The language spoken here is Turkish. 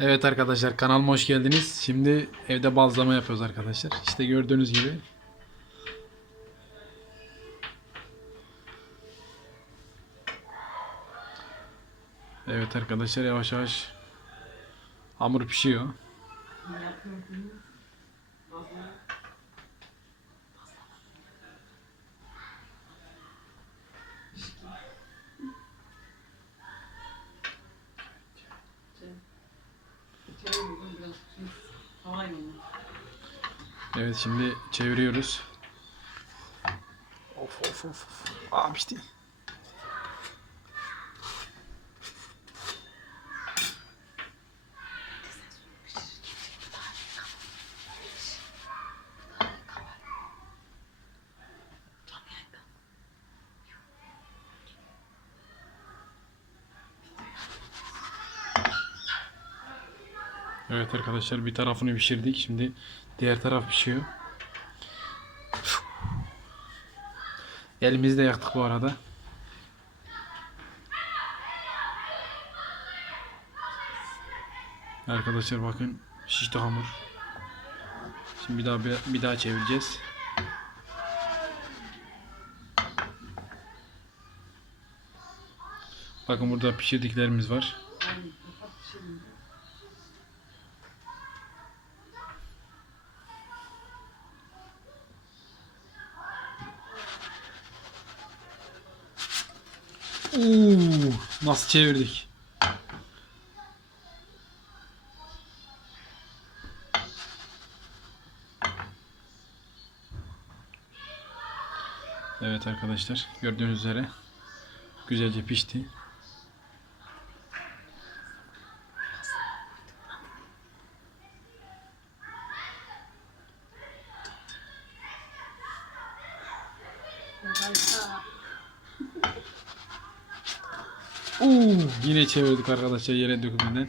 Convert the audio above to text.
Evet arkadaşlar kanalıma hoş geldiniz. Şimdi evde bazlama yapıyoruz arkadaşlar. İşte gördüğünüz gibi. Evet arkadaşlar yavaş yavaş hamur pişiyor. Evet şimdi çeviriyoruz. Of of of. of. Aa pişti. Evet arkadaşlar bir tarafını pişirdik. Şimdi diğer taraf pişiyor. Elimizi de yaktık bu arada. Arkadaşlar bakın şişti hamur. Şimdi bir daha bir, daha çevireceğiz. Bakın burada pişirdiklerimiz var. Oo, nasıl çevirdik? Evet arkadaşlar gördüğünüz üzere güzelce pişti. Oo, yine çevirdik arkadaşlar yere dökümünden.